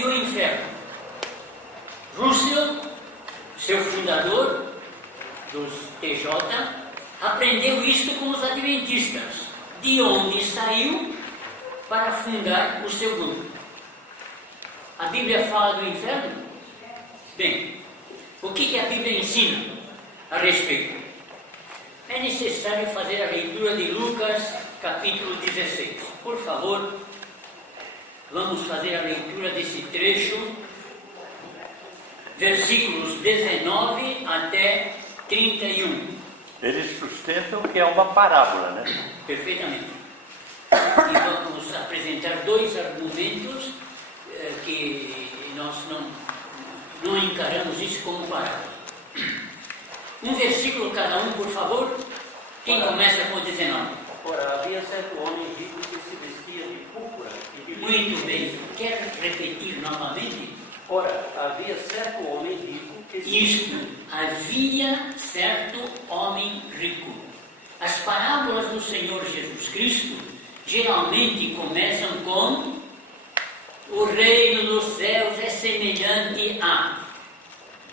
e o inferno. Russell, seu fundador dos TJ, aprendeu isto com os adventistas, de onde saiu para fundar o seu grupo. A Bíblia fala do inferno? Bem, o que a Bíblia ensina a respeito? É necessário fazer a leitura de Lucas, capítulo 16. Por favor, vamos fazer a leitura desse trecho, versículos 19 até 31. Eles sustentam que é uma parábola, né? Perfeitamente. E vamos apresentar dois argumentos que nós não encaramos isso como parábola. Um versículo cada um, por favor. Quem começa com o 19? Ora, havia certo homem rico que se vestia de púrpura e de linho. Muito bem. Quer repetir novamente? Ora, havia certo homem rico que se Isto, havia certo homem rico. As parábolas do Senhor Jesus Cristo geralmente começam com: o reino dos céus é semelhante a.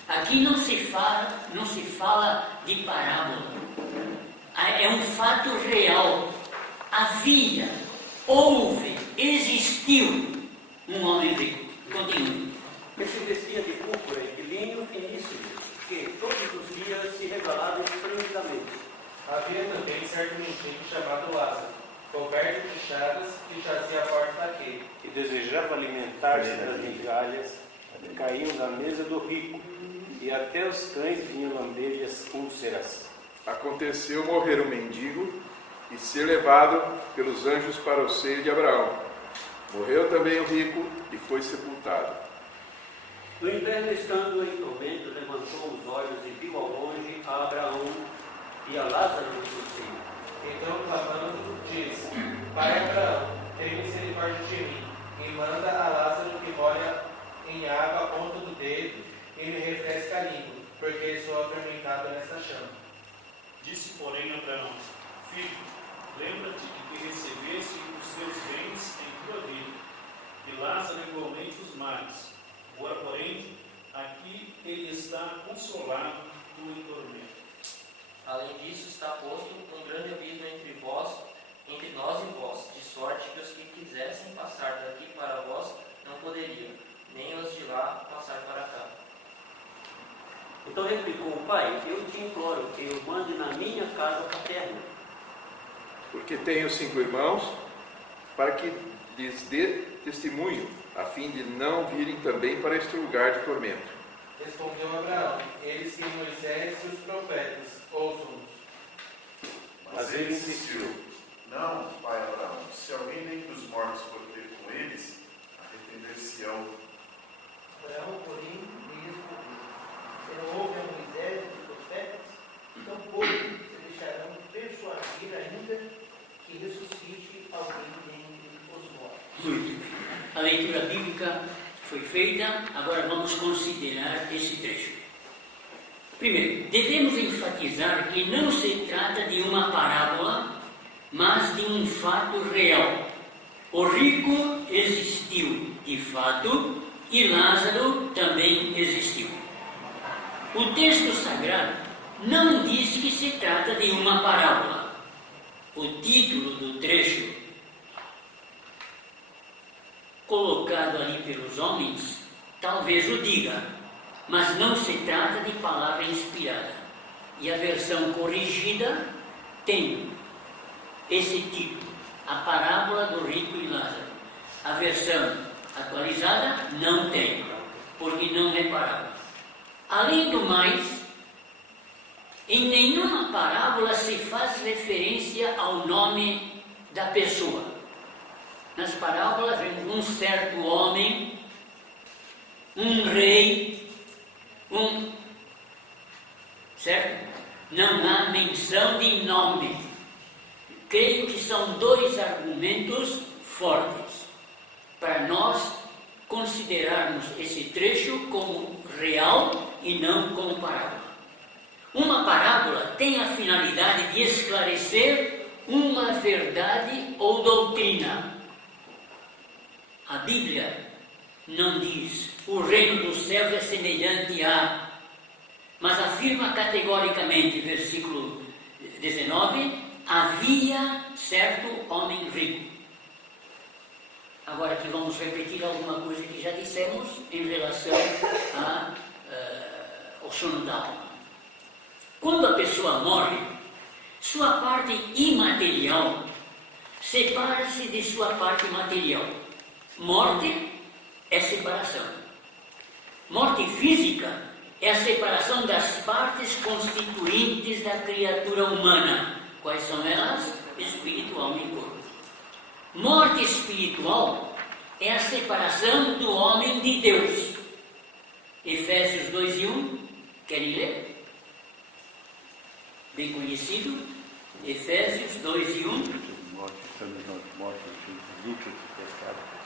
Aqui não se fala de parábola. É um fato real. Havia, houve, existiu um homem rico. Continue. que se vestia de púrpura e de linho finíssimo, que todos os dias se regalava esplendidamente. Havia também certo mendigo chamado Lázaro, coberto de chagas, que jazia à porta daquele. E desejava alimentar-se das migalhas que caíam da mesa do rico, e até os cães vinham lamber-lhe as úlceras. Aconteceu morrer o mendigo e ser levado pelos anjos para o seio de Abraão. Morreu também o rico e foi sepultado. No inverno, estando em tormento, levantou os olhos e viu ao longe a Abraão e a Lázaro no seu seio. Então, clamando, disse: Pai Abraão, tem misericórdia de mim, e manda a Lázaro que molha em água a ponta do dedo e me refresca a língua, porque sou atormentado nesta chama. Disse, porém, Abraão: Filho, lembra-te de que recebeste os teus bens em tua vida, e Lázaro igualmente os males. Agora, porém, aqui ele está consolado, tu em tormento. Além disso, está posto um grande abismo entre nós e vós, de sorte que os que quisessem passar daqui para vós não poderiam, nem os de lá passar para cá. Então replicou o pai: Eu te imploro que eu mande na minha casa paterna. Porque tenho 5 irmãos, para que lhes dê testemunho, a fim de não virem também para este lugar de tormento. Respondeu Abraão: Eles têm Moisés e os profetas, ouçam-nos. Mas ele insistiu: Não, pai Abraão, se alguém dentre os mortos for ter com eles, arrepender-se-ão. Abraão, porém, lhe respondeu: Se não houve a Moisés e os profetas, tampouco se deixarão persuadir ainda que ressuscite alguém dentre os mortos. Muito bem. A leitura bíblica foi feita, agora vamos considerar esse trecho. Primeiro, devemos enfatizar que não se trata de uma parábola, mas de um fato real. O rico existiu de fato e Lázaro também existiu. O texto sagrado não diz que se trata de uma parábola. O título do trecho, colocado ali pelos homens, talvez o diga, mas não se trata de palavra inspirada. E a versão corrigida tem esse título, a parábola do rico e Lázaro. A versão atualizada não tem, porque não é parábola. Além do mais, em nenhuma parábola se faz referência ao nome da pessoa. Nas parábolas vemos um certo homem, um rei, certo? Não há menção de nome. Creio que são dois argumentos fortes para nós considerarmos esse trecho como real e não como parábola. Uma parábola tem a finalidade de esclarecer uma verdade ou doutrina. A Bíblia não diz o reino dos céus é semelhante a, mas afirma categoricamente, versículo 19, havia certo homem rico. Agora aqui vamos repetir alguma coisa que já dissemos em relação ao sono da alma. Quando a pessoa morre, sua parte imaterial separa-se de sua parte material. Morte é separação. Morte física é a separação das partes constituintes da criatura humana. Quais são elas? Espírito, alma e corpo. Morte espiritual é a separação do homem de Deus. Efésios 2:1, querem ler? Bem conhecido. Efésios 2:1.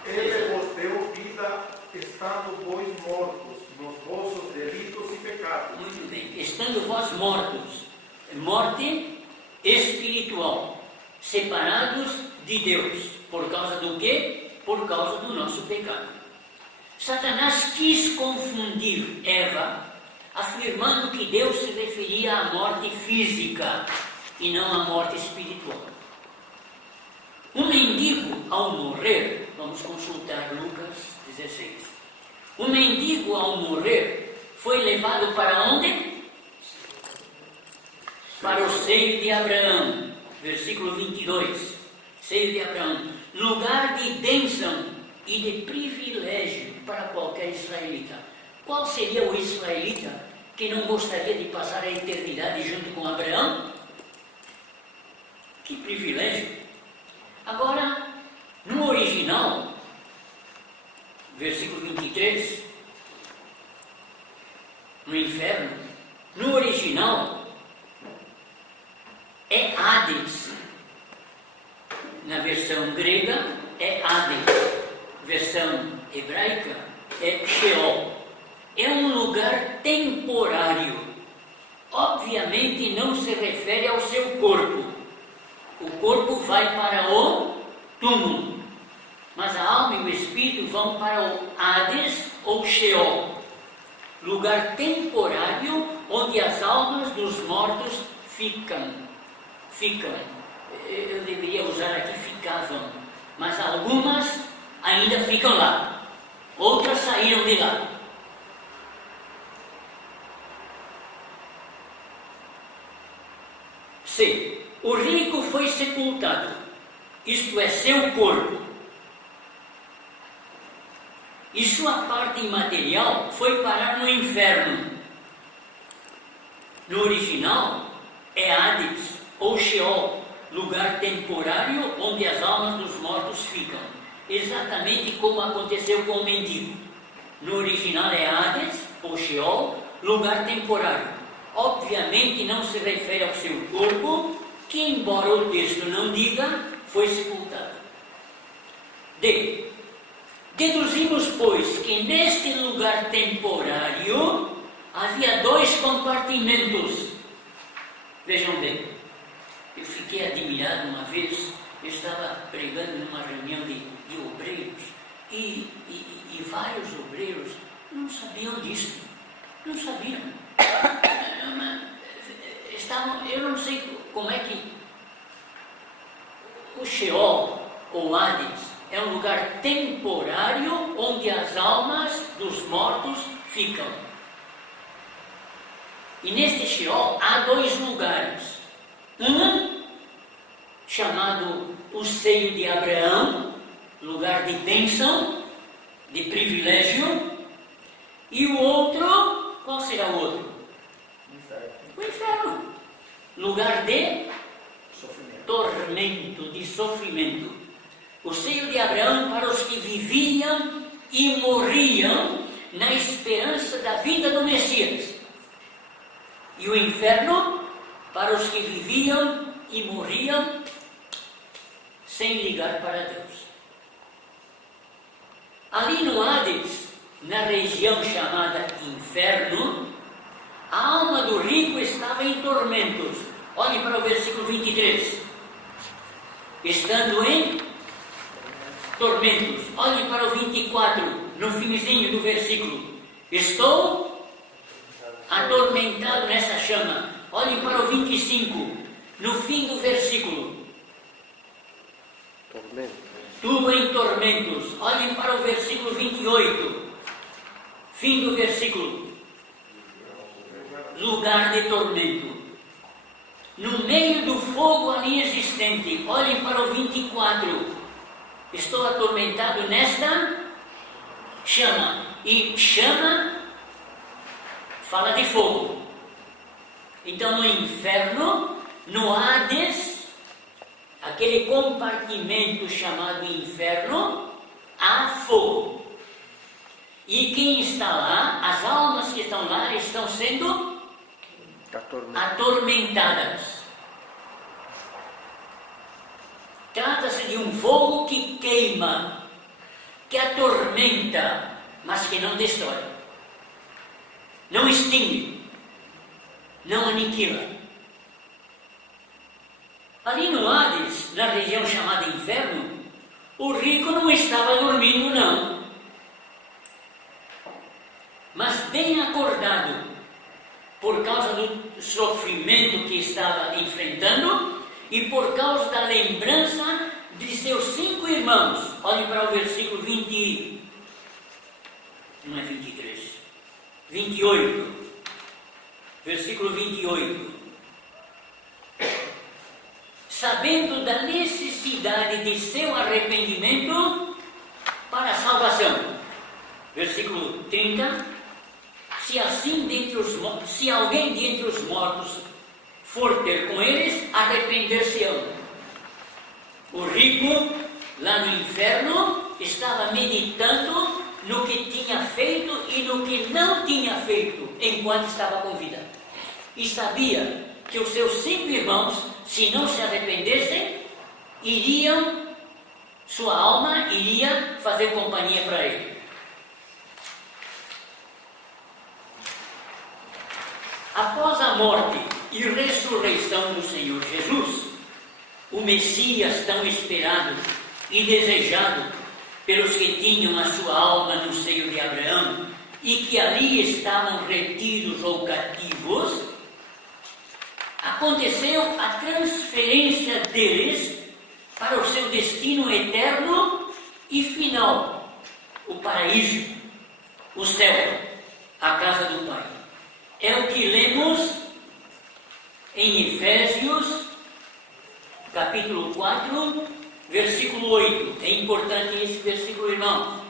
Ele vos deu vida, estando vós mortos nos vossos delitos e pecados. Muito bem. Estando vós mortos, morte espiritual, separados de Deus. Por causa do quê? Por causa do nosso pecado. Satanás quis confundir Eva, afirmando que Deus se referia à morte física e não à morte espiritual. Um mendigo, ao morrer, vamos consultar Lucas 16. Um mendigo, ao morrer, foi levado para onde? Para o seio de Abraão, versículo 22. Seio de Abraão, lugar de bênção e de privilégio para qualquer israelita. Qual seria o israelita que não gostaria de passar a eternidade junto com Abraão? Que privilégio! Agora, no original, versículo 23, no inferno, no original, é Hades. Na versão grega, é Hades. Versão hebraica, é Sheol. É um lugar temporário. Obviamente não se refere ao seu corpo. O corpo vai para o túmulo, mas a alma e o espírito vão para o Hades ou Sheol, lugar temporário onde as almas dos mortos ficam. Eu deveria usar aqui ficavam, mas algumas ainda ficam lá, outras saíram de lá. C. O rico foi sepultado, isto é, seu corpo, e sua parte imaterial foi parar no inferno. No original, é Hades ou Sheol, lugar temporário onde as almas dos mortos ficam, exatamente como aconteceu com o mendigo. No original é Hades ou Sheol, lugar temporário. Obviamente não se refere ao seu corpo, que, embora o texto não diga, foi sepultado. D. Deduzimos, pois, que neste lugar temporário havia dois compartimentos. Vejam bem, eu fiquei admirado uma vez, eu estava pregando numa reunião de obreiros e vários obreiros não sabiam disso, não sabiam. Eu não sei como é que o Sheol ou Hades é um lugar temporário onde as almas dos mortos ficam. E neste Sheol há dois lugares. Um chamado o seio de Abraão, lugar de bênção, de privilégio, e o outro, qual será o outro? O inferno. Lugar de tormento, de sofrimento. O seio de Abraão para os que viviam e morriam na esperança da vinda do Messias. E o inferno para os que viviam e morriam sem ligar para Deus. Ali no Hades, na região chamada inferno, a alma do rico estava em tormentos. Olhe para o versículo 23. Estando em tormentos. Olhe para o 24, no finzinho do versículo. Estou atormentado nessa chama. Olhem para o 25, no fim do versículo. Tu em tormentos. Olhem para o versículo 28, fim do versículo. Lugar de tormento. No meio do fogo ali existente. Olhem para o 24. Estou atormentado nesta chama. E chama fala de fogo. Então no inferno, no Hades, aquele compartimento chamado inferno, há fogo. E quem está lá, as almas que estão lá, estão sendo atormentadas. Trata-se de um fogo que queima, que atormenta, mas que não destrói, não extingue, não aniquila. Ali no Hades, na região chamada inferno, o rico não estava dormindo, não, mas bem acordado, por causa do sofrimento que estava enfrentando e por causa da lembrança de seus 5 irmãos. Olhem para o versículo 20, não é 23, 28, versículo 28. Sabendo da necessidade de seu arrependimento para a salvação. Versículo 30. Se alguém dentre os mortos for ter com eles, arrepender-se-ão. O rico, lá no inferno, estava meditando no que tinha feito e no que não tinha feito enquanto estava com vida. E sabia que os seus 5 irmãos, se não se arrependessem, sua alma iria fazer companhia para ele. Após a morte e ressurreição do Senhor Jesus, o Messias tão esperado e desejado pelos que tinham a sua alma no seio de Abraão e que ali estavam retidos ou cativos, aconteceu a transferência deles para o seu destino eterno e final, o paraíso, o céu, a casa do Pai. É o que lemos em Efésios, capítulo 4, versículo 8. É importante esse versículo, irmãos.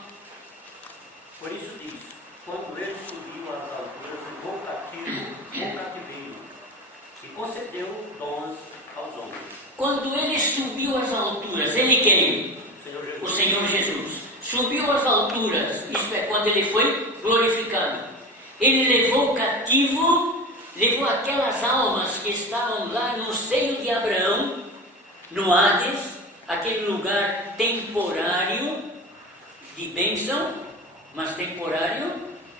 Por isso diz: quando ele subiu às alturas, levou o cativeiro e concedeu dons aos homens. Quando ele subiu às alturas, ele quem? O Senhor Jesus. Subiu às alturas, isto é, quando ele foi glorificado. Ele levou cativo, levou aquelas almas que estavam lá no seio de Abraão, no Hades, aquele lugar temporário, de bênção, mas temporário,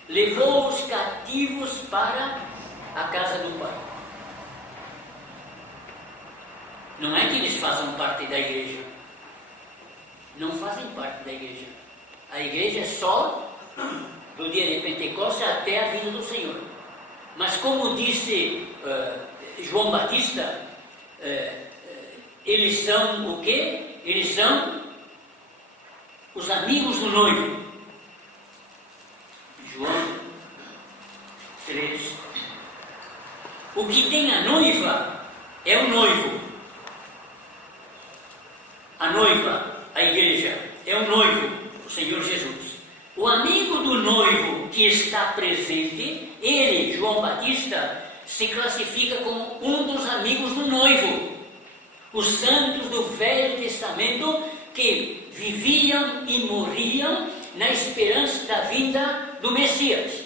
levou os cativos para a casa do Pai. Não é que eles façam parte da igreja. Não fazem parte da igreja. A igreja é só do dia de Pentecostes até a vinda do Senhor. Mas como disse João Batista, eles são o quê? Eles são os amigos do noivo. João 3. O que tem a noiva é o noivo. A noiva, a igreja, é o noivo, o Senhor Jesus. O amigo do noivo que está presente, ele, João Batista, se classifica como um dos amigos do noivo. Os santos do Velho Testamento que viviam e morriam na esperança da vinda do Messias.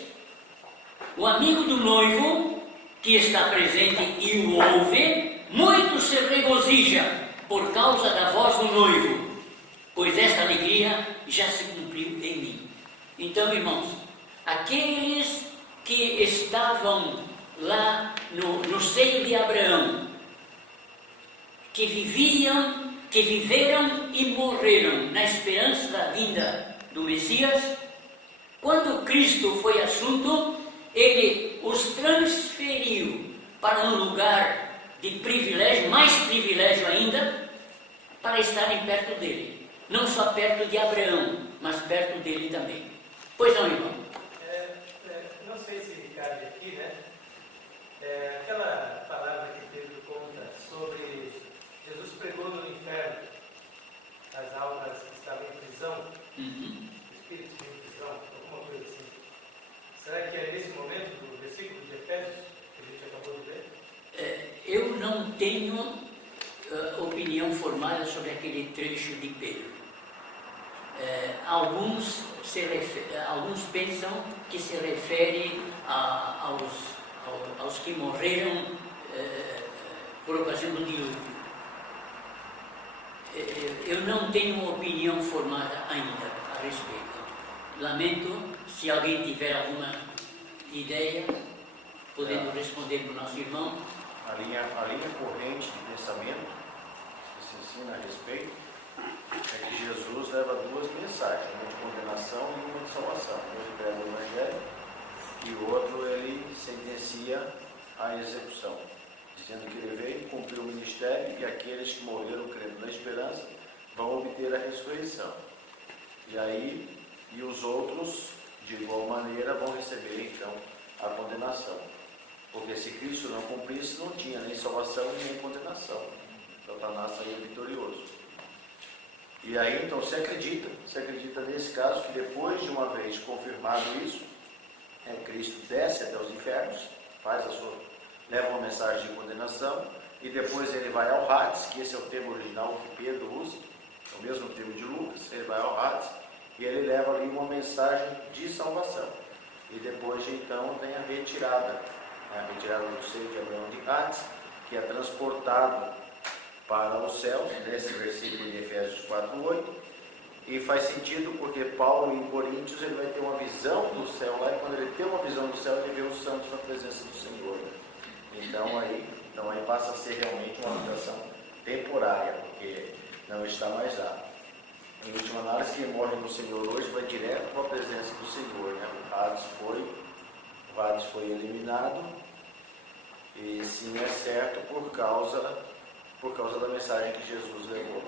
O amigo do noivo que está presente e o ouve, muito se regozija por causa da voz do noivo, pois esta alegria já se cumpriu em mim. Então, irmãos, aqueles que estavam lá no seio de Abraão, que viveram e morreram na esperança da vinda do Messias, Quando Cristo foi assunto, ele os transferiu para um lugar de privilégio, mais privilégio ainda, para estarem perto dele. Não só perto de Abraão, mas perto dele também. Pois não, irmão? Não sei se cabe aqui, né? Aquela palavra que Pedro conta sobre Jesus pregou no inferno as almas que estavam em prisão, espíritos em prisão, alguma coisa assim. Será que é nesse momento do versículo de Efésios que a gente acabou de ler? Eu não tenho opinião formada sobre aquele trecho de Pedro. Alguns pensam que se refere aos que morreram por ocasião do dilúvio. Eu não tenho opinião formada ainda a respeito. Lamento, se alguém tiver alguma ideia, podendo responder para o nosso irmão. A linha corrente de pensamento que se ensina a respeito é que Jesus leva duas mensagens, uma de condenação e uma de salvação. Ele prega o Evangelho e o outro ele sentencia a execução, dizendo que ele veio cumprir o ministério e aqueles que morreram crendo na esperança vão obter a ressurreição. E os outros, de igual maneira, vão receber então a condenação. Porque se Cristo não cumprisse, não tinha nem salvação nem condenação. Satanás saía vitorioso. E aí então se acredita nesse caso que depois de uma vez confirmado isso, Cristo desce até os infernos, leva uma mensagem de condenação e depois ele vai ao Hades, que esse é o termo original que Pedro usa, é o mesmo termo de Lucas, ele vai ao Hades e ele leva ali uma mensagem de salvação. E depois então vem a retirada do seio de Abraão de Hades, que é transportado para os céus, nesse versículo de Efésios 4:8, e faz sentido porque Paulo em Coríntios ele vai ter uma visão do céu lá, e quando ele tem uma visão do céu ele vê os santos na presença do Senhor. Então aí passa a ser realmente uma habitação temporária, porque não está mais lá. Em última análise, quem morre no Senhor hoje vai direto para a presença do Senhor, né? O Hades foi eliminado, e sim é certo por causa da mensagem que Jesus levou.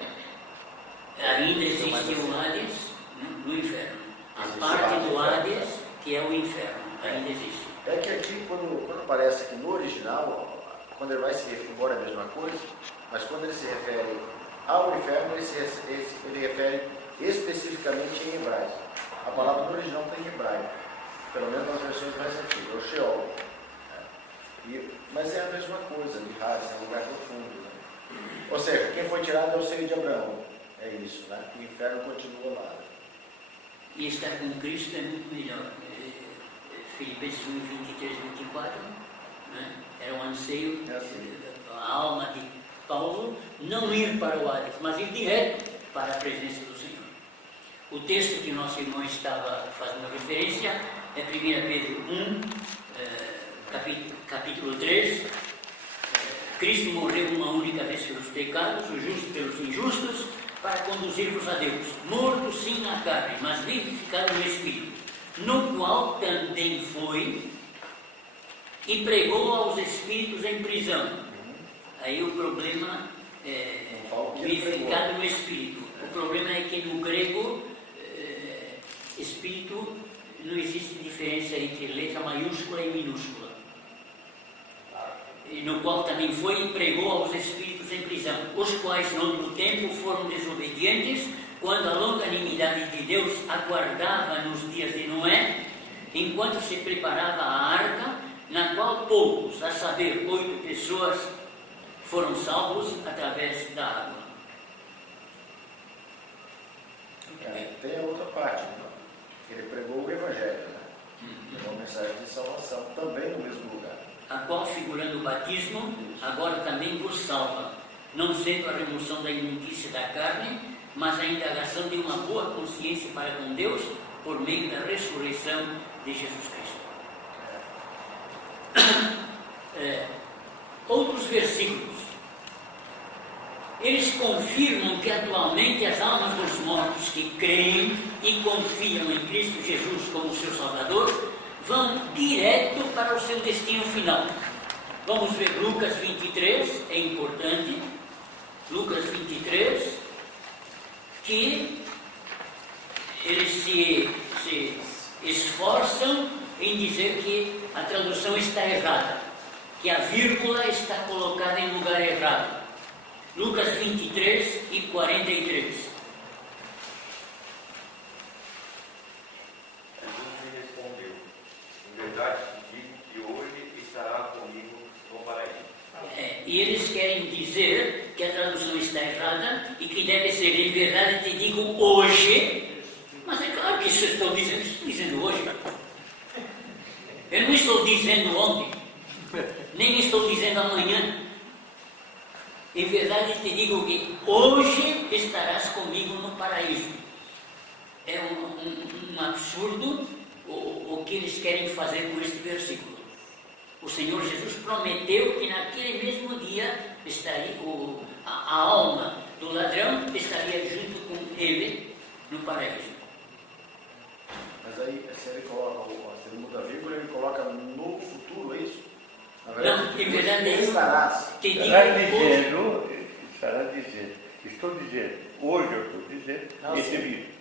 Ainda existe o Hades no inferno. A parte do Hades que é o inferno, ainda existe. É que aqui, quando aparece aqui no original, quando ele vai se referir, embora a mesma coisa, mas quando ele se refere ao inferno, ele refere especificamente em hebraico. A palavra no original tem em hebraico, pelo menos nas versões mais antigas, o Sheol. Mas é a mesma coisa, de Hades, é um lugar profundo. Né? Ou seja, quem foi tirado é o seio de Abraão. É isso, né? O inferno continua lá. E estar com Cristo é muito melhor. Filipenses 1:23-24, né? Era um anseio da alma de Paulo não ir para o Hades, mas ir direto para a presença do Senhor. O texto que nosso irmão estava fazendo referência é 1 Pedro 1, capítulo 3. Cristo morreu uma única vez pelos pecados, o justo pelos injustos, para conduzir-vos a Deus, morto sim na carne, mas vivificado no Espírito, no qual também foi e pregou aos espíritos em prisão. Aí o problema é vivificado no Espírito. O problema é que no grego, Espírito, não existe diferença entre letra maiúscula e minúscula. E no qual também foi e pregou aos espíritos em prisão, os quais no outro tempo foram desobedientes, quando a longanimidade de Deus aguardava nos dias de Noé, enquanto se preparava a arca, na qual poucos, a saber, 8 pessoas, foram salvos através da água. Tem a outra parte, né? Ele pregou o Evangelho, né? Pregou a mensagem de salvação, também no mesmo lugar. A qual, figurando o batismo, agora também vos salva, não sendo a remoção da imundícia da carne, mas a indagação de uma boa consciência para com Deus, por meio da ressurreição de Jesus Cristo. Outros versículos, eles confirmam que atualmente as almas dos mortos que creem e confiam em Cristo Jesus como seu Salvador, vão direto para o seu destino final. Vamos ver Lucas 23, é importante. Lucas 23, que eles se esforçam em dizer que a tradução está errada, que a vírgula está colocada em lugar errado. Lucas 23 e 43. Jesus me respondeu: em verdade te digo que hoje estará comigo no paraíso. E eles querem dizer que a tradução está errada e que deve ser em verdade te digo hoje, mas é claro que isso estou dizendo hoje. Eu não estou dizendo ontem, nem estou dizendo amanhã. Em verdade te digo que hoje estarás comigo no paraíso. É um absurdo o que eles querem fazer com este versículo. O Senhor Jesus prometeu que naquele mesmo dia estaria, a alma do ladrão estaria junto com ele no paraíso. Mas aí, se ele coloca, se ele muda a vírgula, ele coloca no futuro, é isso? Não, em verdade é isso. Estará dizendo, estou dizendo, hoje eu estou dizendo, esse livro.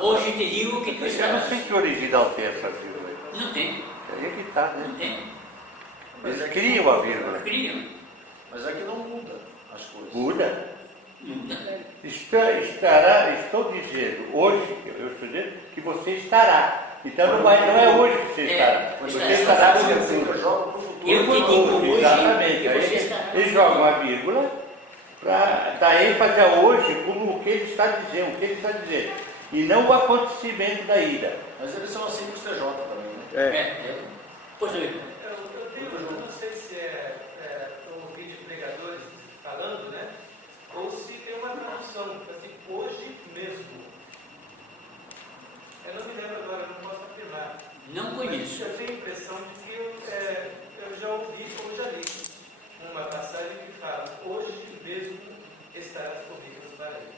Hoje te digo que tu Eu não estarás. sei que original tem essa vírgula aí. Não tem. Aí é que está, né? Não tem. Eles criam a vírgula. Criam. Mas aqui não muda as coisas. Muda. Muda. Estou dizendo, hoje, eu estou dizendo que você estará. Então não é hoje que você estará. Você estará no futuro. Eu te digo hoje Exatamente. que você estará. Eles jogam a vírgula para dar ênfase a hoje como o que ele está dizendo, e não o acontecimento da ida. Mas eles são assim com os TJ também, né? Pois é. Eu não sei se eu ouvi de pregadores falando, né? Ou se tem uma tradução, assim, hoje mesmo. Eu não me lembro agora, não posso afirmar. Não conheço. Mas eu tenho a impressão de que eu já ouvi, como já li, uma passagem que fala: hoje mesmo estarás comigo no paraíso.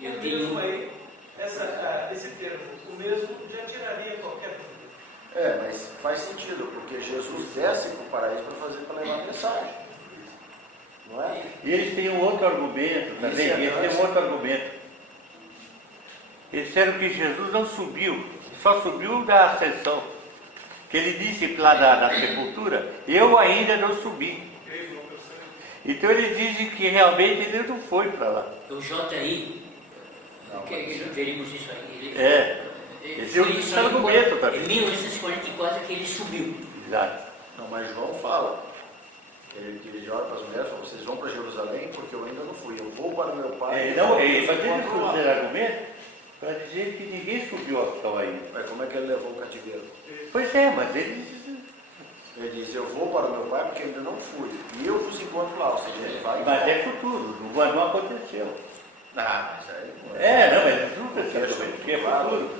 Eu o tenho. mesmo aí, esse termo, o mesmo, já tiraria qualquer dúvida. Mas faz sentido, porque Jesus desce para o paraíso para levar a mensagem. Não é? E eles têm um outro argumento também. Eles disseram que Jesus não subiu, só subiu da ascensão. Que ele disse lá da sepultura, eu ainda não subi. Então eles dizem que realmente ele não foi para lá. O JI, que veremos isso aí. Esse é o argumento também. Em 1944 que ele subiu. Exato. Não, mas João fala. Ele olha para as mulheres e fala: vocês vão para Jerusalém porque eu ainda não fui. Eu vou para o meu pai. Mas eles fizeram argumento para dizer que ninguém subiu ao céu ainda. Mas como é que ele levou o cativeiro? Pois é, mas eles... Ele diz: eu vou para o meu pai porque ainda não fui. E eu vos encontro lá. Ou seja, ele vai. Mas é futuro, não aconteceu. Mas aí... mas nunca aconteceu, porque é futuro.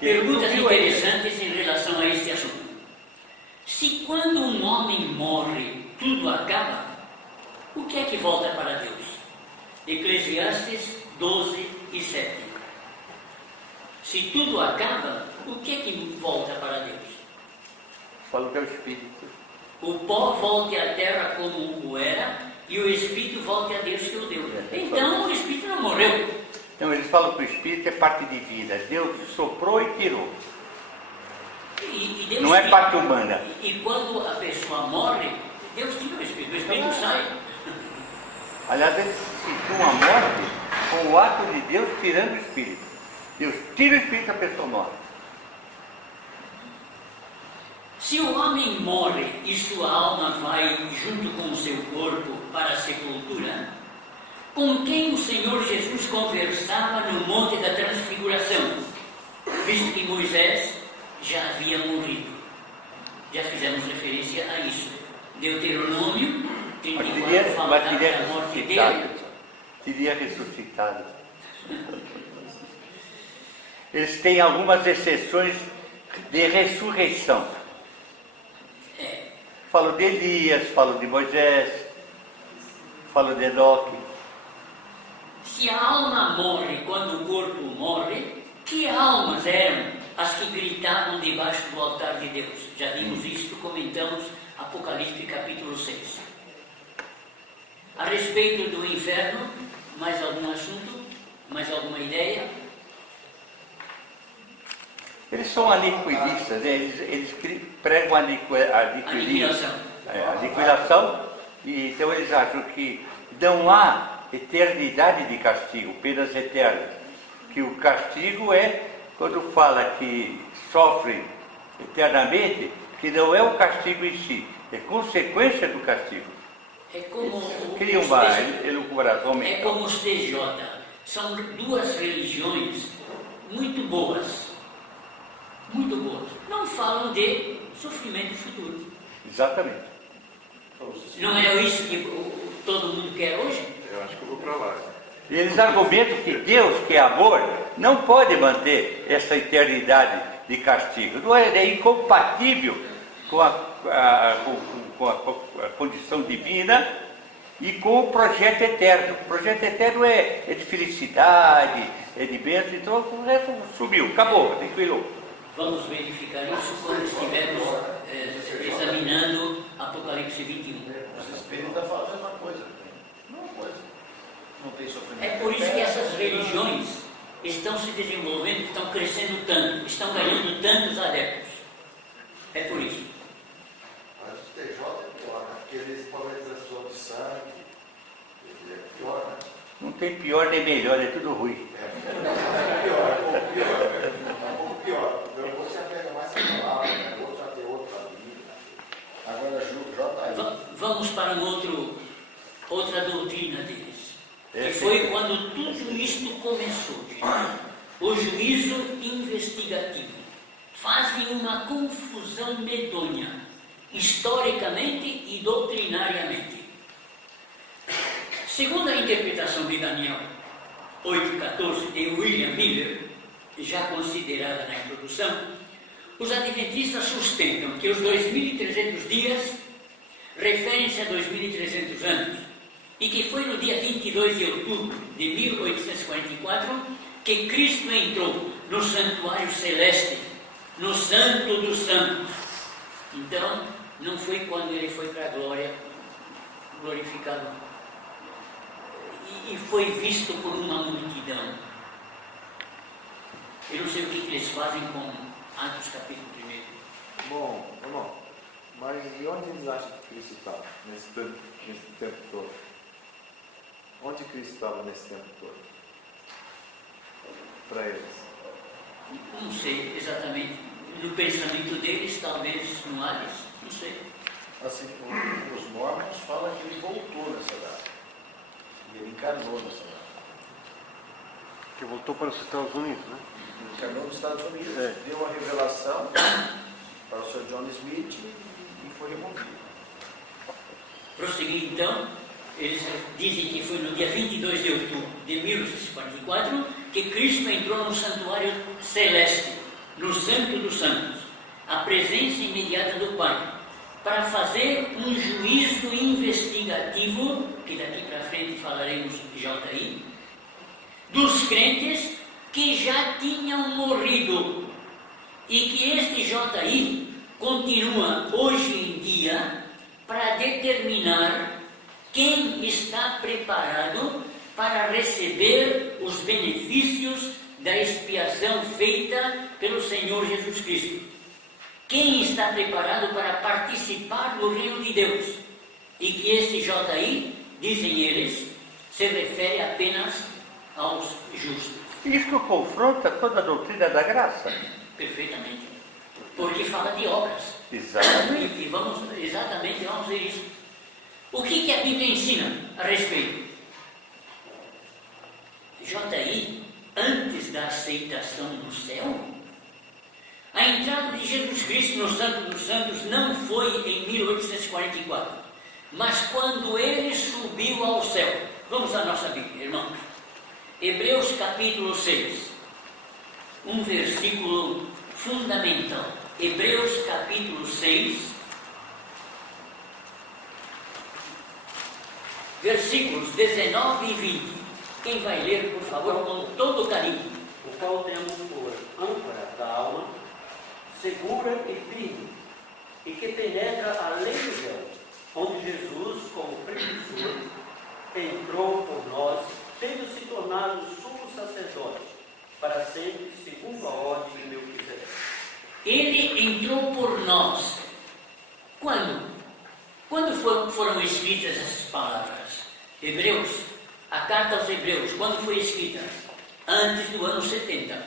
Perguntas interessantes em relação a este assunto. Se quando um homem morre, tudo acaba, o que é que volta para Deus? Eclesiastes 12 e 7. Se tudo acaba, o que é que volta para Deus? Fala que é o Espírito. O pó volte à terra como o era, e o Espírito volte a Deus que o deu. Então o Espírito não morreu. Então eles falam que o Espírito é parte divina. Deus soprou e tirou. E Deus Não é tira. parte humana. E quando a pessoa morre, Deus tira o Espírito sai. Aliás, eles situam a morte com o ato de Deus tirando o Espírito. Deus tira o Espírito, a pessoa morre. Se o homem morre e sua alma vai junto com o seu corpo para a sepultura, com quem o Senhor Jesus conversava no Monte da Transfiguração, visto que Moisés já havia morrido? Já fizemos referência a isso. Deuteronômio 34 fala da morte dele. Teria ressuscitado. Eles têm algumas exceções de ressurreição. Falo de Elias, falo de Moisés, falo de Enoque. Se a alma morre quando o corpo morre, que almas eram as que gritavam debaixo do altar de Deus? Já vimos isto, comentamos Apocalipse capítulo 6. A respeito do inferno, mais algum assunto? Mais alguma ideia? Eles são aniquilistas, né? Eles pregam a aniquilação, e então eles acham que não há eternidade de castigo, penas eternas. Que o castigo é quando fala que sofrem eternamente, que não é o castigo em si, é consequência do castigo. É como cria uma elucubração mental. É como os TJ. São duas religiões muito boas. Muito boas. Não falam de sofrimento futuro. Exatamente. Não é isso que todo mundo quer hoje? Eu acho que eu vou para lá. Eles argumentam que Deus, que é amor, não pode manter essa eternidade de castigo. Não é incompatível com a condição divina e com o projeto eterno. O projeto eterno é de felicidade, é de bênção, então o resto sumiu, acabou, tranquilo. Vamos verificar isso quando estivermos examinando Apocalipse 21. Os espíritos estão falando a mesma coisa. Não tem sofrimento. É por isso que essas religiões estão se desenvolvendo, estão crescendo tanto, estão ganhando tantos adeptos. É por isso. Mas o TJ é pior, né? Porque eles podem transformar de sangue. É pior, né? Não tem pior nem melhor, é tudo ruim. Um pouco pior. O outro se apega mais a palavra, né? O outro já tem outra vida. Agora, vamos para outra doutrina deles. Que foi quando tudo isto começou. O juízo investigativo. Fazem uma confusão medonha, historicamente e doutrinariamente. Segundo a interpretação de Daniel 8,14 de William Miller, já considerada na introdução, os adventistas sustentam que os 2.300 dias referem-se a 2.300 anos, e que foi no dia 22 de outubro de 1844 que Cristo entrou no santuário celeste, no Santo dos Santos. Então, não foi quando ele foi para a glória, glorificado, e foi visto por uma multidão. Eu não sei o que eles fazem com Atos capítulo 1. Bom, irmão, mas e onde eles acham que Cristo estava nesse tempo todo? Onde Cristo estava nesse tempo todo? Para eles? Não sei exatamente. No pensamento deles, talvez no Hades, não sei. Assim, os mormons falam que ele voltou nessa data. Ele encarnou nessa data. Que voltou para os Estados Unidos, né? Ele encarnou nos Estados Unidos, deu uma revelação para o Sr. John Smith e foi removido. Prosseguir então, eles dizem que foi no dia 22 de outubro de 1844 que Cristo entrou no santuário celeste, no Santo dos Santos, a presença imediata do Pai, para fazer um juízo investigativo, que daqui para frente falaremos de JI, dos crentes que já tinham morrido, e que este JI continua hoje em dia para determinar quem está preparado para receber os benefícios da expiação feita pelo Senhor Jesus Cristo. Quem está preparado para participar do reino de Deus? E que este JI, dizem eles, se refere apenas aos justos. Isso confronta toda a doutrina da graça. Perfeitamente. Porque fala de obras. Exatamente. E vamos ver isso. O que a Bíblia ensina a respeito? JI, antes da aceitação no céu, a entrada de Jesus Cristo no Santo dos Santos não foi em 1844, mas quando ele subiu ao céu. Vamos à nossa Bíblia, irmãos. Hebreus capítulo 6, um versículo fundamental. Hebreus capítulo 6, versículos 19 e 20. Quem vai ler, por favor, com todo carinho. O qual temos por âncora da alma, segura e firme, e que penetra além do véu, onde Jesus, como precursor, entrou por nós, tendo se tornado sumo sacerdote, para sempre, segundo a ordem de Melquisedeque. Ele entrou por nós. Quando? Quando foram escritas essas palavras? Hebreus, a carta aos Hebreus, quando foi escrita? Antes do ano 70.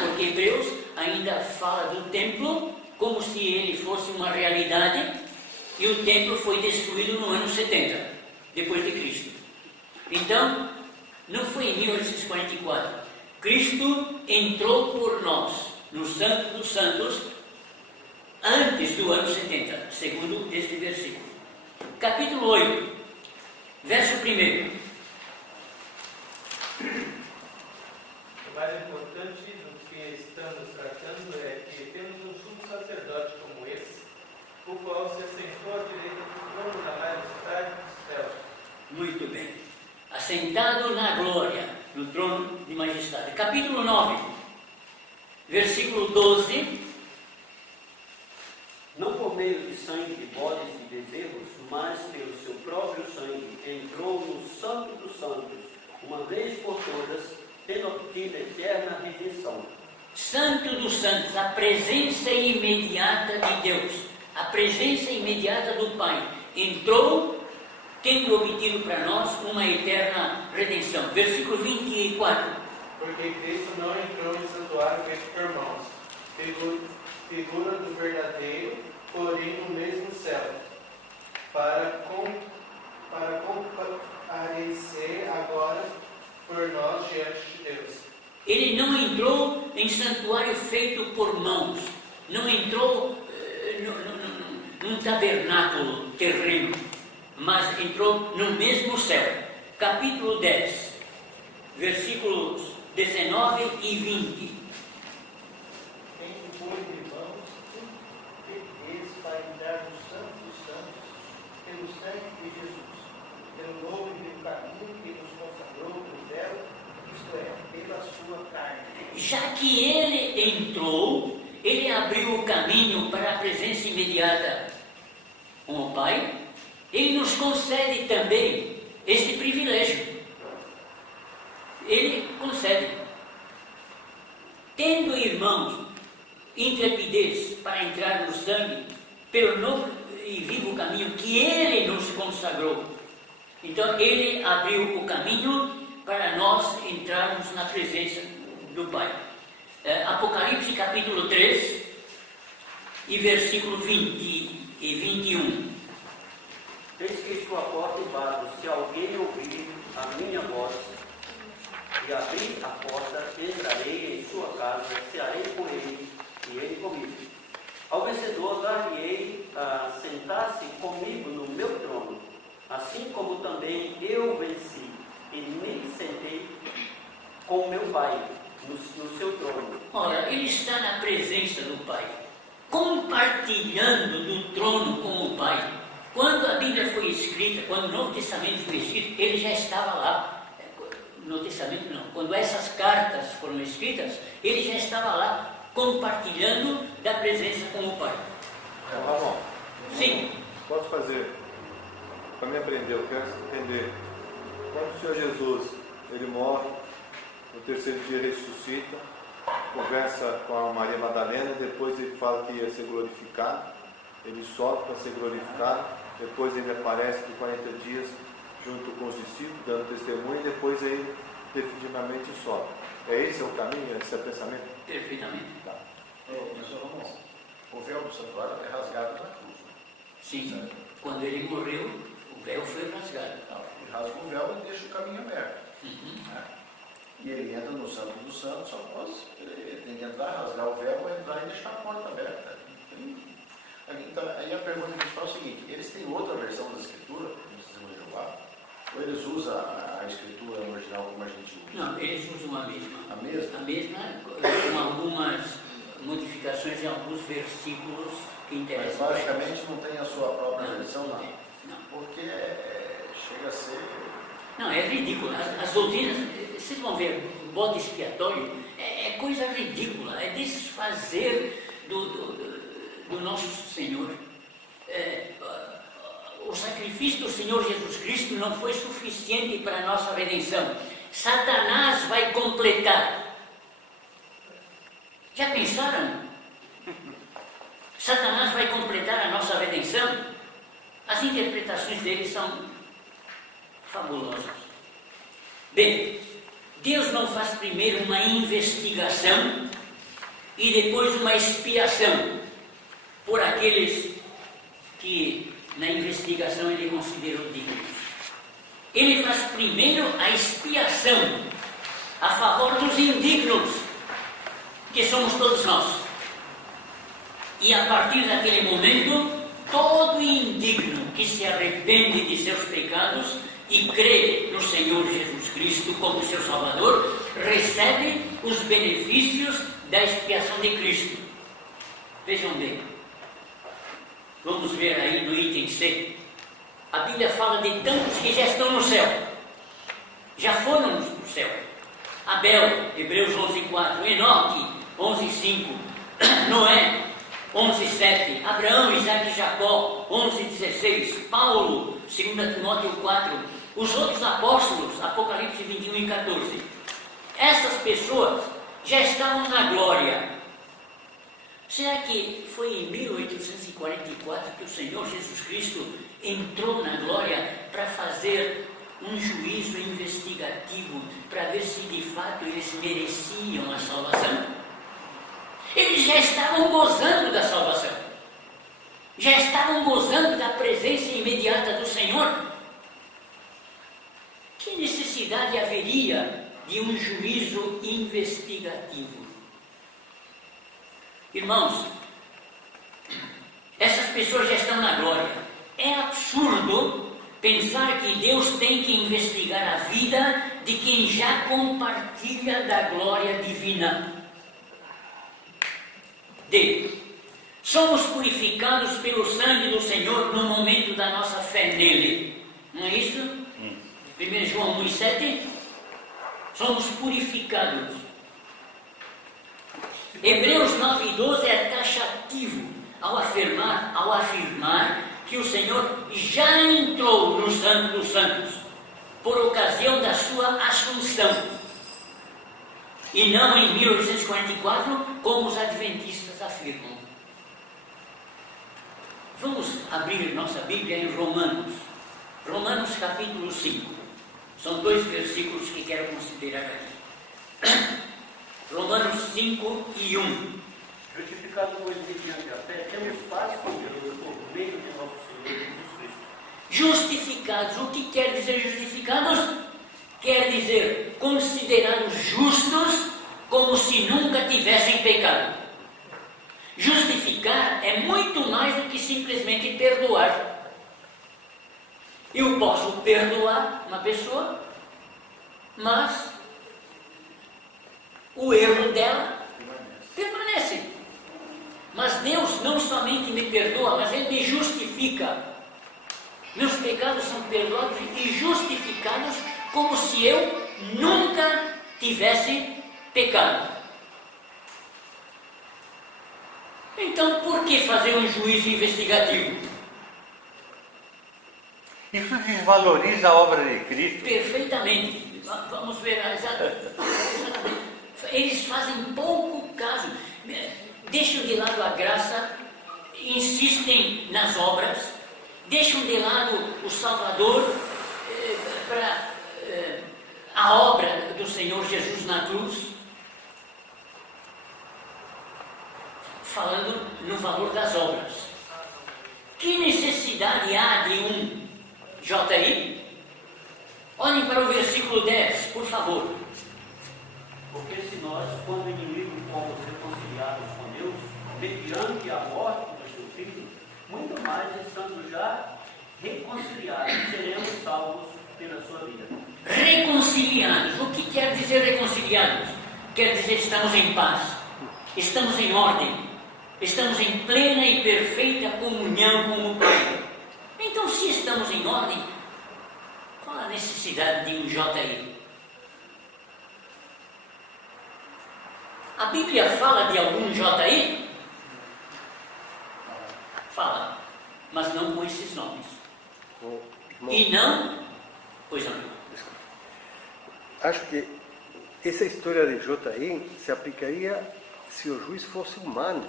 Porque Hebreus ainda fala do templo como se ele fosse uma realidade, e o templo foi destruído no ano 70, depois de Cristo. Então, não foi em 1844. Cristo entrou por nós, no Santo dos Santos, antes do ano 70, segundo este versículo. Capítulo 8, verso 1. O mais importante do que estamos tratando é que temos um sumo sacerdote como esse, o qual se assentou à direita do trono da majestade dos céus. Muito bem. Assentado na glória, no trono de majestade. Capítulo 9, versículo 12. Não por meio de sangue de bodes e bezerros, mas pelo seu próprio sangue, entrou no Santo dos Santos, uma vez por todas, tendo obtido eterna redenção. Santo dos Santos, a presença imediata de Deus, a presença imediata do Pai, entrou, tendo obtido para nós uma eterna redenção. Versículo 24. Porque Cristo não entrou em santuário feito por mãos, figura do verdadeiro, porém no mesmo céu, para comparecer agora por nós diante de Deus. Ele não entrou em santuário feito por mãos, não entrou num tabernáculo terreno, mas entrou no mesmo céu. Capítulo 10, versículos 19 e 20. Tem que pôr, irmãos, eles para entrar no Santo dos Santos, pelo sangue de Jesus, pelo novo e vivo caminho que nos consagrou pelo véu, isto é, pela sua carne. Já que ele entrou, ele abriu o caminho para a presença imediata com o Pai. Ele nos concede também esse privilégio. Ele concede. Tendo, irmãos, intrepidez para entrar no sangue, pelo novo e vivo caminho que ele nos consagrou. Então, ele abriu o caminho para nós entrarmos na presença do Pai. Apocalipse capítulo 3 e versículo 20 e 21. Eis que estou à porta e bato, se alguém ouvir a minha voz e abrir a porta, entrarei em sua casa, cearei com ele e ele comigo. Ao vencedor dar-lhe-ei a sentar-se comigo no meu trono, assim como também eu venci e me sentei com meu Pai no seu trono. Ora, ele está na presença do Pai, compartilhando do trono com o Pai. Quando a Bíblia foi escrita, quando o Novo Testamento foi escrito, ele já estava lá. No Testamento não. Quando essas cartas foram escritas, ele já estava lá, compartilhando da presença com o Pai. Ramon, Sim. posso fazer? Para me aprender, eu quero entender. Quando o Senhor Jesus, ele morre, no terceiro dia ressuscita, conversa com a Maria Madalena, depois ele fala que ia ser glorificado, ele sobe para ser glorificado, depois ele aparece por 40 dias junto com os discípulos, dando testemunho, e depois ele definitivamente sobe. Esse é o caminho, esse é o pensamento? Perfeitamente. Tá. Mas vamos, o véu do santuário é rasgado na cruz. Né? Sim. Certo? Quando ele morreu, o véu foi rasgado. Não, ele rasga o véu e deixa o caminho aberto. Né? E ele entra no Santo dos Santos, após ele tem que entrar, rasgar o véu, entrar e deixar a porta aberta. Então, aí a pergunta que a gente faz é o seguinte: eles têm outra versão da Escritura, no sistema de Jeová? Ou eles usam a Escritura original como a gente usa? Não, eles usam a mesma. A mesma? A mesma, com algumas modificações em alguns versículos que Mas interessam. basicamente não tem a sua própria Não, versão, não não. tem, não. Porque chega a ser Não, é ridículo. As doutrinas, vocês vão ver, o bode expiatório é coisa ridícula, é desfazer do nosso Senhor. O sacrifício do Senhor Jesus Cristo não foi suficiente para a nossa redenção. Satanás vai completar. Já pensaram? Satanás vai completar a nossa redenção? As interpretações dele são fabulosas. Bem, Deus não faz primeiro uma investigação e depois uma expiação por aqueles que na investigação ele considerou dignos. Ele faz primeiro a expiação a favor dos indignos, que somos todos nós. E a partir daquele momento, todo indigno que se arrepende de seus pecados e crê no Senhor Jesus Cristo como seu Salvador, recebe os benefícios da expiação de Cristo. Vejam bem, vamos ver aí no item C. A Bíblia fala de tantos que já estão no céu, já foram no céu. Abel, Hebreus 11:4, Enoque, 11:5, Noé, 11:7, Abraão, Isaac e Jacó, 11:16, Paulo, 2 Timóteo 4, os outros apóstolos, Apocalipse 21:14. Essas pessoas já estavam na glória. Será que foi em 1844 que o Senhor Jesus Cristo entrou na glória para fazer um juízo investigativo para ver se de fato eles mereciam a salvação? Eles já estavam gozando da salvação, já estavam gozando da presença imediata do Senhor. Que necessidade haveria de um juízo investigativo? Irmãos, essas pessoas já estão na glória. É absurdo pensar que Deus tem que investigar a vida de quem já compartilha da glória divina. D. Somos purificados pelo sangue do Senhor no momento da nossa fé nele. Não é isso? 1 João 1:7. Somos purificados. Hebreus 9:12 é taxativo ao afirmar que o Senhor já entrou no Santo dos Santos por ocasião da sua assunção, e não em 1844, como os adventistas afirmam. Vamos abrir nossa Bíblia em Romanos capítulo 5. São 2 versículos que quero considerar aqui. Romanos 5:1. Justificado, pois, mediante a fé, temos paz com Deus por meio de nosso Senhor Jesus Cristo. Justificados, o que quer dizer justificados? Quer dizer considerados justos como se nunca tivessem pecado. Justificar é muito mais do que simplesmente perdoar. Eu posso perdoar uma pessoa, mas o erro dela permanece. Mas Deus não somente me perdoa, mas Ele me justifica. Meus pecados são perdoados e justificados como se eu nunca tivesse pecado. Então, por que fazer um juízo investigativo? Isso desvaloriza a obra de Cristo. Perfeitamente. Vamos ver exatamente. Eles fazem pouco caso, deixam de lado a graça, insistem nas obras, deixam de lado o Salvador para a obra do Senhor Jesus na cruz, falando no valor das obras. Que necessidade há de um JI? Olhem para o versículo 10, por favor. Porque se nós, quando inimigos, fomos reconciliados com Deus, mediante a morte do seu Filho, muito mais, estando já reconciliados, seremos salvos pela sua vida. Reconciliados. O que quer dizer reconciliados? Quer dizer estamos em paz, estamos em ordem, estamos em plena e perfeita comunhão com o Pai. Então, se estamos em ordem, qual a a necessidade de um JI? A Bíblia fala de algum JI? Fala, mas não com esses nomes. E não, pois não. Acho que essa história de JI se aplicaria se o juiz fosse humano.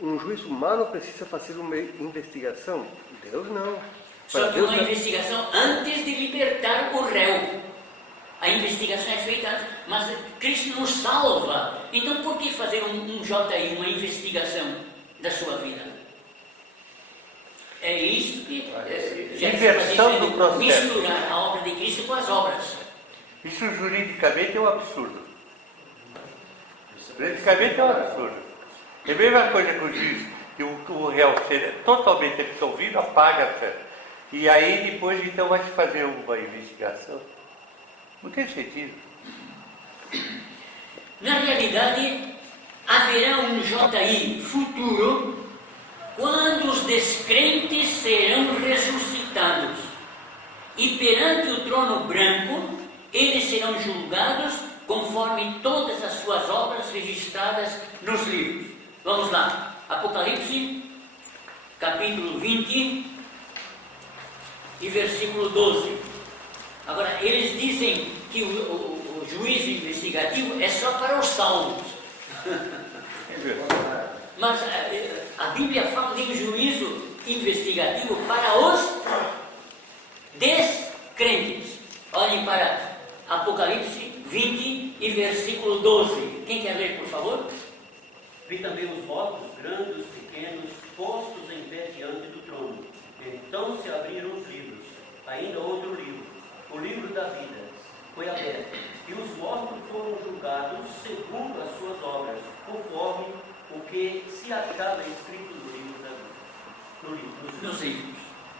Um juiz humano precisa fazer uma investigação. Deus não. Só que uma investigação antes de libertar o réu. A investigação é feita antes, mas Cristo nos salva. Então por que fazer um JI, uma investigação da sua vida? É isso que inversão do processo. Misturar a obra de Cristo com as obras. Isso juridicamente é um absurdo. Juridicamente é um absurdo. É a mesma coisa que o juiz, que o réu ser totalmente absolvido, apaga-se. E aí depois então vai se fazer uma investigação. Não tem sentido. Na realidade, haverá um JI futuro quando os descrentes serão ressuscitados. E perante o trono branco, eles serão julgados conforme todas as suas obras registradas nos livros. Vamos lá. Apocalipse, capítulo 20 e versículo 12. Agora, eles dizem que o juízo investigativo é só para os salvos. Mas a Bíblia fala de um juízo investigativo para os descrentes. Olhem para Apocalipse 20 e versículo 12. Quem quer ler, por favor? Vi também os mortos, grandes e pequenos, postos em pé diante do trono. Então se abriram os livros, ainda outro livro, o livro da vida, foi aberto, e os mortos foram julgados segundo as suas obras, conforme o que se achava escrito no livro da vida. Nos livros.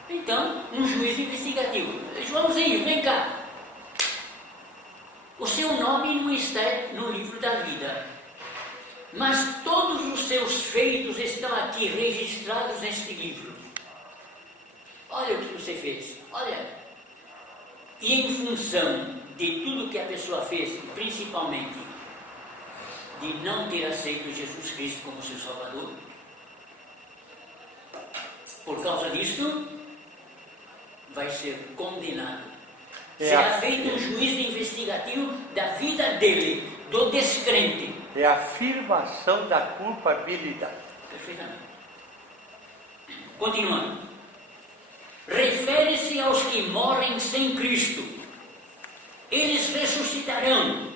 Então, um juízo investigativo. Joãozinho, vem cá. O seu nome não está no livro da vida, mas todos os seus feitos estão aqui registrados neste livro. Olha o que você fez, olha. E em função de tudo que a pessoa fez, principalmente de não ter aceito Jesus Cristo como seu Salvador, por causa disto, vai ser condenado. Será feito um juízo investigativo da vida dele, do descrente. É a afirmação da culpabilidade. Perfeitamente. Continuando. Refere-se aos que morrem sem Cristo. Eles ressuscitarão.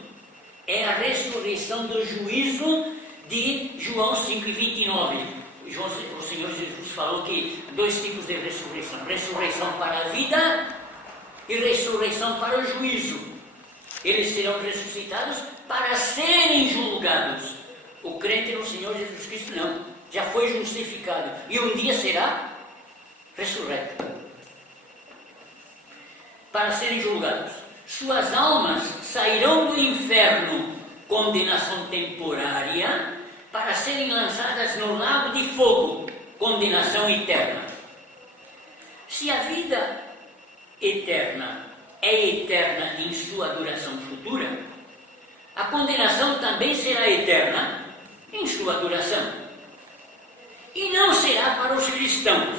É a ressurreição do juízo de João 5,29. O Senhor Jesus falou que 2 tipos de ressurreição. Ressurreição para a vida e ressurreição para o juízo. Eles serão ressuscitados para serem julgados. O crente no Senhor Jesus Cristo não. Já foi justificado. E um dia será ressurreto. Para serem julgados. Suas almas sairão do inferno, condenação temporária, para serem lançadas no lago de fogo, condenação eterna. Se a vida eterna é eterna em sua duração futura, a condenação também será eterna em sua duração. E não será para os cristãos,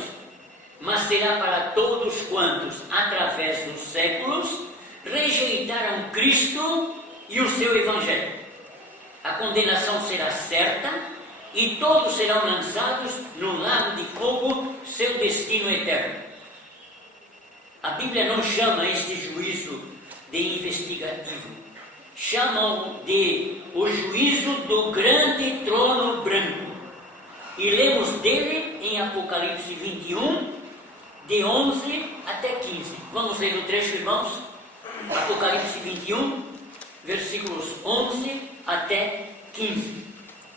mas será para todos quantos, através dos séculos, rejeitaram Cristo e o seu Evangelho. A condenação será certa e todos serão lançados no lago de fogo, seu destino eterno. A Bíblia não chama este juízo de investigativo, chamam de o juízo do grande trono branco. E lemos dele em Apocalipse 21, de 11 até 15. Vamos ler o trecho, irmãos? Apocalipse 21, versículos 11 até 15.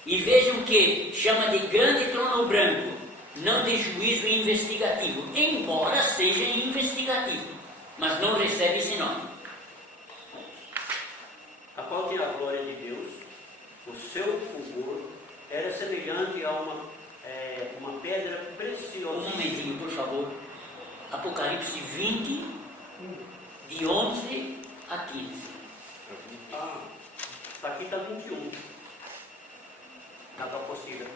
E vejam que chama de grande trono branco, não de juízo investigativo, embora seja investigativo, mas não recebe esse nome. A qual tinha a glória de Deus, o seu fulgor era semelhante a uma pedra preciosa. Um momentinho, por favor. Apocalipse 20, de 11 a 15. Ah, aqui está 21. Na tua apostila.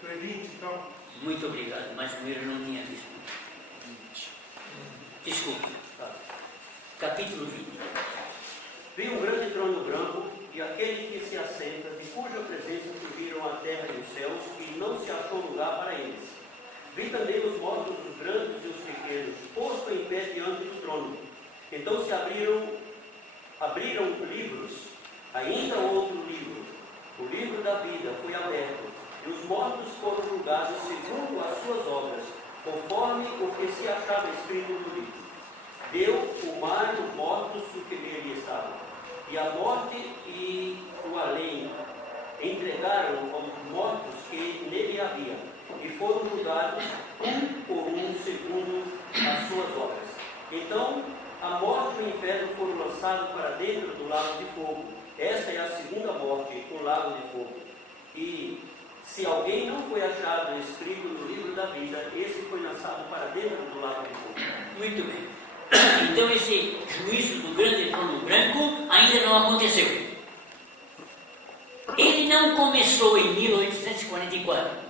Tu é 20, então? Muito obrigado, mas o meu não tinha visto. Desculpe. Capítulo 20. Vi um grande trono branco e aquele que se assenta, de cuja presença subiram a terra e os céus, e não se achou lugar para eles. Vi também os mortos, os grandes e os pequenos, posto em pé diante do trono. Então se abriram livros, ainda outro livro, o livro da vida foi aberto, e os mortos foram julgados segundo as suas obras, conforme o que se achava escrito no livro. Deu o mar os mortos o que nele estavam, e a morte e o além entregaram aos mortos que nele havia, e foram julgados um por um segundo as suas obras. Então a morte e o inferno foram lançados para dentro do lago de fogo. Esta é a segunda morte, o lago de fogo. E se alguém não foi achado escrito no livro da vida, esse foi lançado para dentro do lago de fogo. Muito bem. Então esse juízo do grande trono branco ainda não aconteceu. Ele não começou em 1844.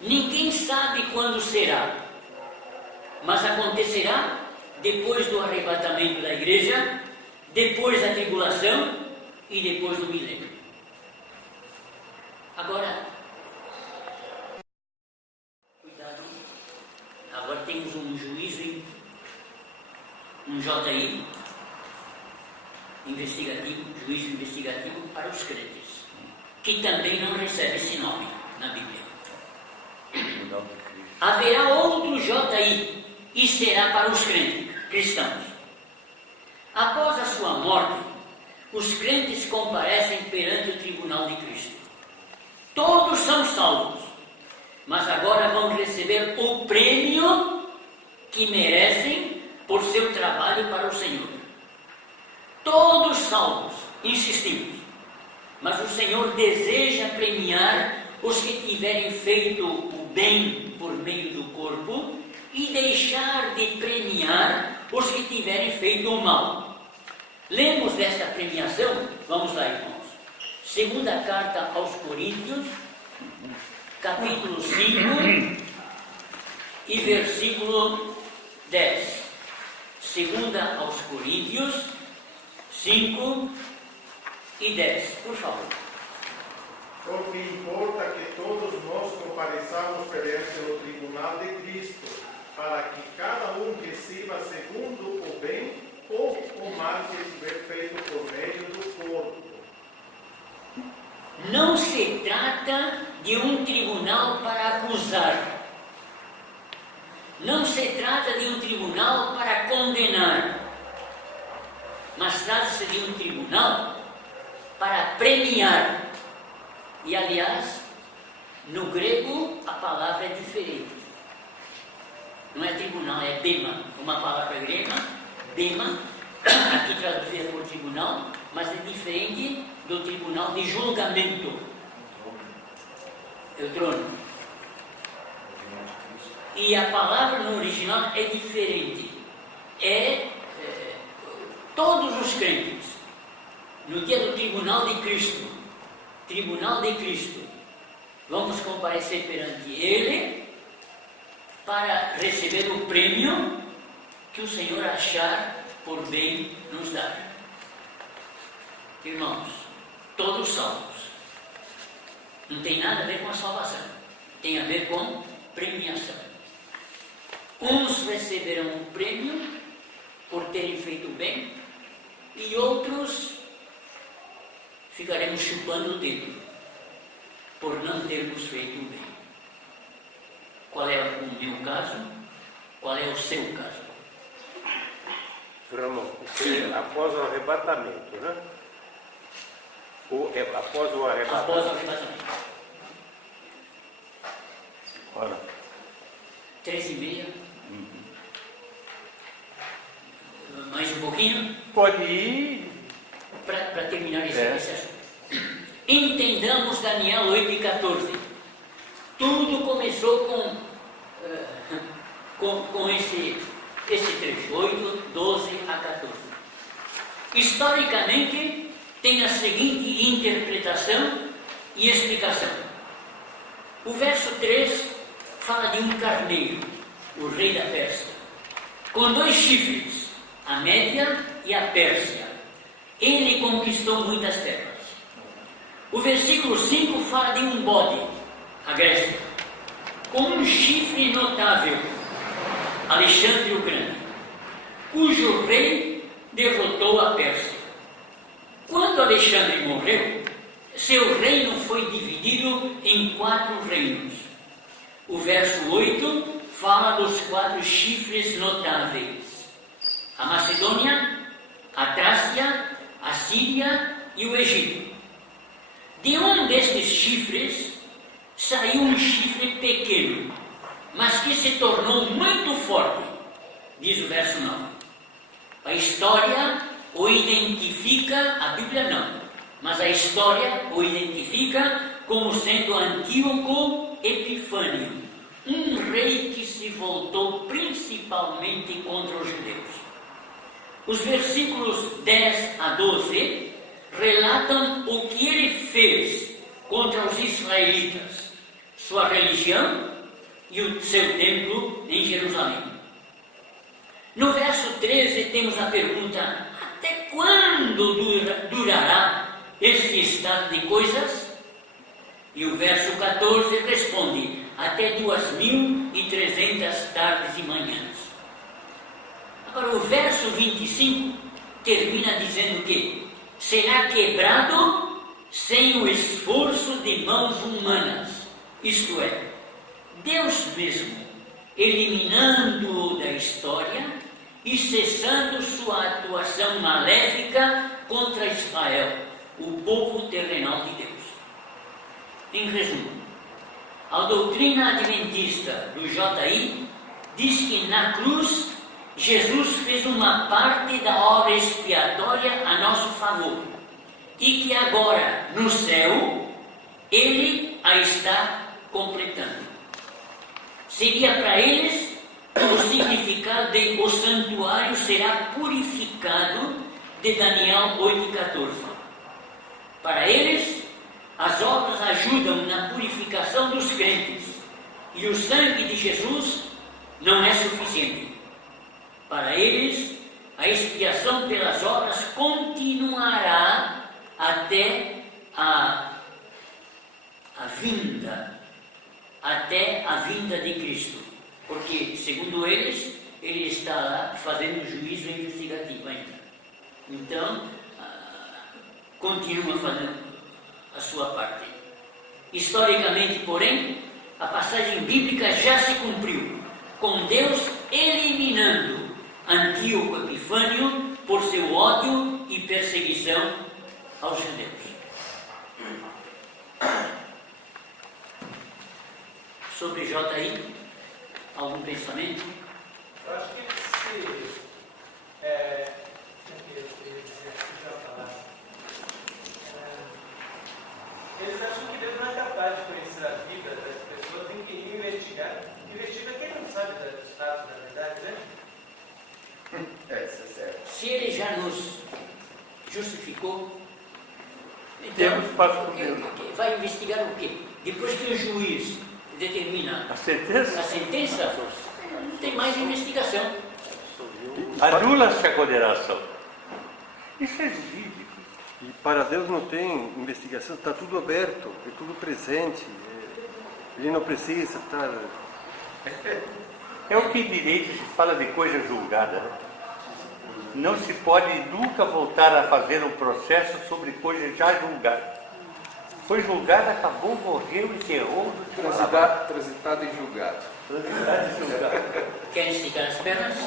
Ninguém sabe quando será, mas acontecerá depois do arrebatamento da igreja, depois da tribulação e depois do milênio. Agora, cuidado, agora temos um juízo, um JI investigativo, juízo investigativo para os crentes, que também não recebe esse nome na Bíblia. Haverá outro JI e será para os cristãos. Após a sua morte, os crentes comparecem perante o tribunal de Cristo. Todos são salvos, mas agora vão receber o prêmio que merecem por seu trabalho para o Senhor. Todos salvos, insistimos, mas o Senhor deseja premiar os que tiverem feito o bem por meio do corpo e deixar de premiar os que tiverem feito o mal. Lemos desta premiação? Vamos lá, irmãos. Segunda carta aos Coríntios, capítulo 5 e versículo 10. Segunda aos Coríntios 5 e 10, por favor. Porque importa que todos nós compareçamos perante o tribunal de Cristo, para que cada um receba segundo o bem ou o mal que tiver feito por meio do corpo. Não se trata de um tribunal para acusar. Não se trata de um tribunal para condenar. Mas trata-se de um tribunal para premiar. E, aliás, no grego a palavra é diferente. Não é tribunal, é bema. Uma palavra grega, bema, aqui traduzida por tribunal, mas é diferente do tribunal de julgamento. É o trono. E a palavra no original é diferente. Todos os crentes, no dia do tribunal de Cristo, vamos comparecer perante Ele para receber o prêmio que o Senhor achar por bem nos dar. Irmãos, todos salvos. Não tem nada a ver com a salvação. Tem a ver com premiação. Uns receberão um prêmio por terem feito bem e outros ficaremos chupando o dedo por não termos feito o bem. Qual é o meu caso? Qual é o seu caso? Ramon, após o arrebatamento, né? Após o arrebatamento. Após o arrebatamento. Ora. 13h30. Mais um pouquinho? Pode ir. Para terminar esse assunto. Entendamos Daniel 8:14. Tudo começou com esse esse trecho, 8, 12 a 14. Historicamente, tem a seguinte interpretação e explicação. O verso 3 fala de um carneiro, o rei da Pérsia, com 2 chifres, a Média e a Pérsia. Ele conquistou muitas terras. O versículo 5 fala de um bode, a Grécia, com um chifre notável, Alexandre o Grande, cujo rei derrotou a Pérsia. Quando Alexandre morreu, seu reino foi dividido em 4 reinos. O verso 8 fala dos 4 chifres notáveis: a Macedônia, a Trácia, a Síria e o Egito. De um destes chifres saiu um chifre pequeno, mas que se tornou muito forte, diz o verso 9. A história o identifica, a Bíblia não, mas a história o identifica como sendo Antíoco Epifânio, um rei que se voltou principalmente contra os judeus. Os versículos 10 a 12 relatam o que ele fez contra os israelitas, sua religião e o seu templo em Jerusalém. No verso 13 temos a pergunta: até quando durará este estado de coisas? E o verso 14 responde: até 2.300 tardes e manhãs. Agora o verso 25 termina dizendo que será quebrado sem o esforço de mãos humanas, isto é, Deus mesmo eliminando-o da história e cessando sua atuação maléfica contra Israel, o povo terrenal de Deus. Em resumo, a doutrina adventista do JI diz que na cruz Jesus fez uma parte da obra expiatória a nosso favor e que agora, no céu, Ele a está completando. Seria para eles o significado de o santuário será purificado de Daniel 8,14. Para eles, as obras ajudam na purificação dos crentes e o sangue de Jesus não é suficiente. Para eles, a expiação pelas obras continuará até a vinda de Cristo. Porque, segundo eles, ele está lá fazendo juízo investigativo ainda. Então, continua fazendo a sua parte. Historicamente, porém, a passagem bíblica já se cumpriu, com Deus eliminando Antíoco Epifânio por seu ódio e perseguição aos judeus. Sobre JI, algum pensamento? Eu acho que eles acham que Deus não é capaz de conhecer a vida das pessoas, tem que ir investigar. Investiga quem não sabe dos fatos da verdade, né? Isso é certo. Se ele já nos justificou, Temos para vai investigar o quê? Depois que o juiz determina a sentença, não tem mais investigação. Anula-se a condenação. Isso é jurídico. E para Deus não tem investigação, está tudo aberto, é tudo presente. Ele não precisa estar. É o que em direito se fala de coisa julgada. Né? Não se pode nunca voltar a fazer um processo sobre coisa já julgada. Foi julgada, acabou, morreu, enterrou. Transitado em julgado. Querem esticar as pernas?